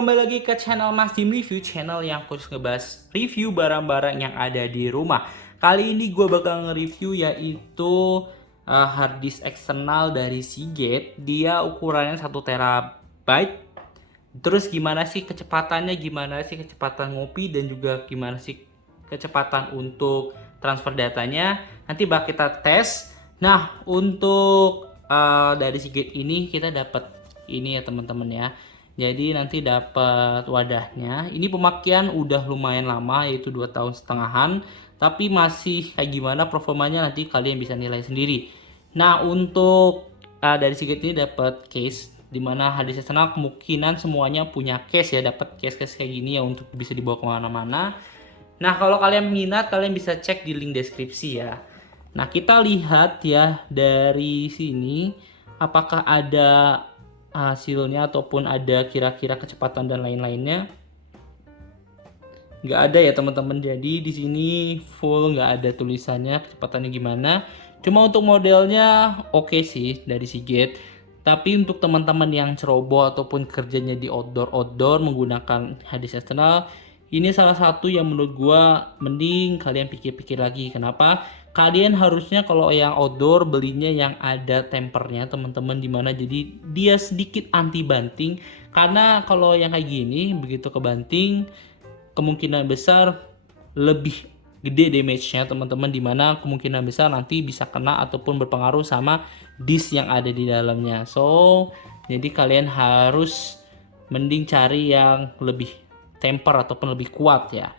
kembali lagi ke channel Mas Dim Review, channel yang khusus ngebahas review barang-barang yang ada di rumah. Kali ini gue bakal nge-review yaitu hard disk eksternal dari Seagate. Dia ukurannya 1 terabyte. Terus gimana sih kecepatannya, gimana sih kecepatan ngopi, dan juga gimana sih kecepatan untuk transfer datanya. Nanti bakal kita tes. Nah, untuk dari Seagate ini kita dapat ini ya teman-teman ya. Jadi nanti dapat wadahnya. Ini pemakaian udah lumayan lama, yaitu 2,5 tahun. Tapi masih kayak gimana performanya nanti kalian bisa nilai sendiri. Nah, untuk dari Seagate ini dapat case, dimana hadis eksternal kemungkinan semuanya punya case ya, dapat case kayak gini ya untuk bisa dibawa kemana-mana. Nah, kalau kalian minat, kalian bisa cek di link deskripsi ya. Nah, kita lihat ya dari sini apakah ada hasilnya ataupun ada kira-kira kecepatan dan lain-lainnya. Nggak ada ya teman-teman. Jadi di sini full nggak ada tulisannya kecepatannya gimana. Cuma untuk modelnya oke sih dari Seagate. Tapi untuk teman-teman yang ceroboh ataupun kerjanya di outdoor menggunakan hadis eksternal, ini salah satu yang menurut gua mending kalian pikir-pikir lagi. Kenapa? Kalian harusnya kalau yang outdoor belinya yang ada tempernya teman-teman, dimana jadi dia sedikit anti banting. Karena kalau yang kayak gini begitu kebanting kemungkinan besar lebih gede damage-nya teman-teman, dimana kemungkinan besar nanti bisa kena ataupun berpengaruh sama disk yang ada di dalamnya. So jadi kalian harus mending cari yang lebih temper ataupun lebih kuat ya.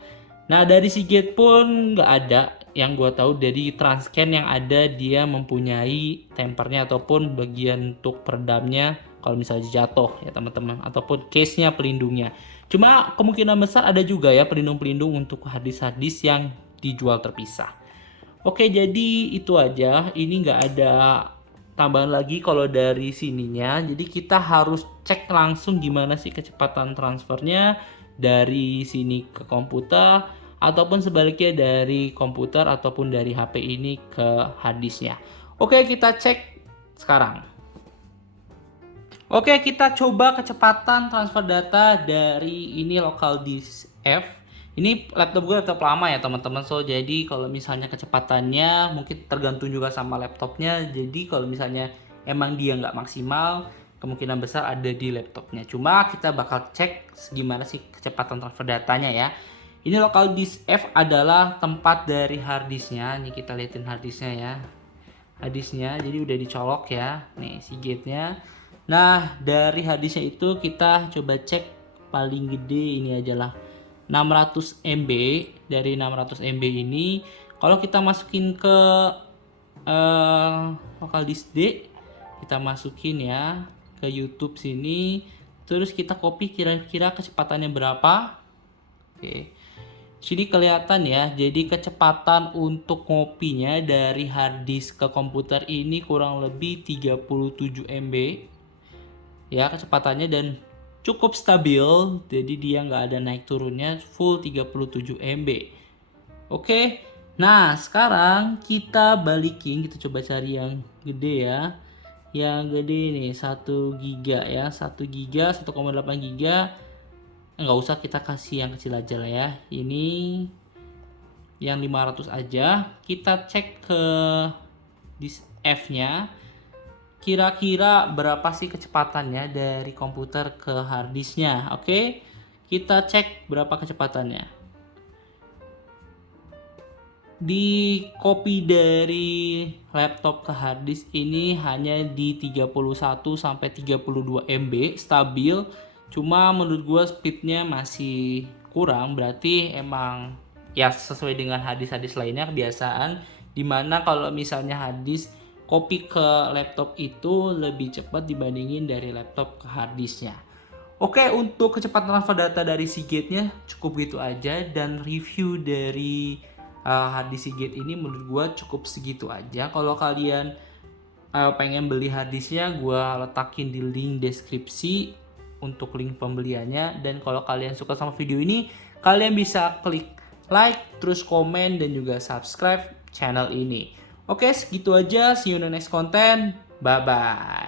Nah, dari Seagate pun nggak ada yang gue tahu. Dari Transcan yang ada dia mempunyai tempernya ataupun bagian untuk peredamnya kalau misalnya jatuh ya teman-teman, ataupun case-nya pelindungnya. Cuma kemungkinan besar ada juga ya pelindung-pelindung untuk hadis-hadis yang dijual terpisah. Oke, jadi itu aja. Ini nggak ada tambahan lagi kalau dari sininya. Jadi kita harus cek langsung gimana sih kecepatan transfernya dari sini ke komputer, ataupun sebaliknya dari komputer ataupun dari HP ini ke harddisknya. Oke, kita cek sekarang. Oke, kita coba kecepatan transfer data dari ini local disk F. Ini laptop gue laptop lama ya teman-teman. So jadi kalau misalnya kecepatannya mungkin tergantung juga sama laptopnya. Jadi kalau misalnya emang dia nggak maksimal, kemungkinan besar ada di laptopnya. Cuma kita bakal cek gimana sih kecepatan transfer datanya ya. Ini local disk F adalah tempat dari harddisknya. Ini kita liatin harddisknya ya. Harddisknya jadi udah dicolok ya. Nih Seagate-nya. Nah, dari harddisknya itu kita coba cek paling gede ini aja lah. 600 MB. Dari 600 MB ini kalau kita masukin ke local disk D, kita masukin ya ke YouTube sini, terus kita copy kira-kira kecepatannya berapa. Oke, sini kelihatan ya. Jadi kecepatan untuk ngopinya dari hard disk ke komputer ini kurang lebih 37 MB ya kecepatannya, dan cukup stabil. Jadi dia nggak ada naik turunnya, full 37 MB. Oke, nah sekarang kita balikin, kita coba cari yang gede ya. Yang gede nih 1 giga ya, 1 giga, 1,8 giga. Nggak usah, kita kasih yang kecil aja lah ya. Ini yang 500 aja. Kita cek ke disk F-nya. Kira-kira berapa sih kecepatannya dari komputer ke harddisknya. Oke, kita cek berapa kecepatannya. Di copy dari laptop ke harddisk ini hanya di 31 sampai 32 MB stabil. Cuma menurut gue speednya masih kurang. Berarti emang ya sesuai dengan harddisk lainnya kebiasaan, dimana kalau misalnya harddisk copy ke laptop itu lebih cepat dibandingin dari laptop ke harddisknya. Oke, untuk kecepatan transfer data dari Seagate-nya cukup gitu aja, dan review dari harddisk Seagate ini menurut gua cukup segitu aja. Kalau kalian pengen beli harddisknya, gua letakin di link deskripsi untuk link pembeliannya. Dan kalau kalian suka sama video ini, kalian bisa klik like, terus komen, dan juga subscribe channel ini. Oke, segitu aja. See you in the next content. Bye-bye.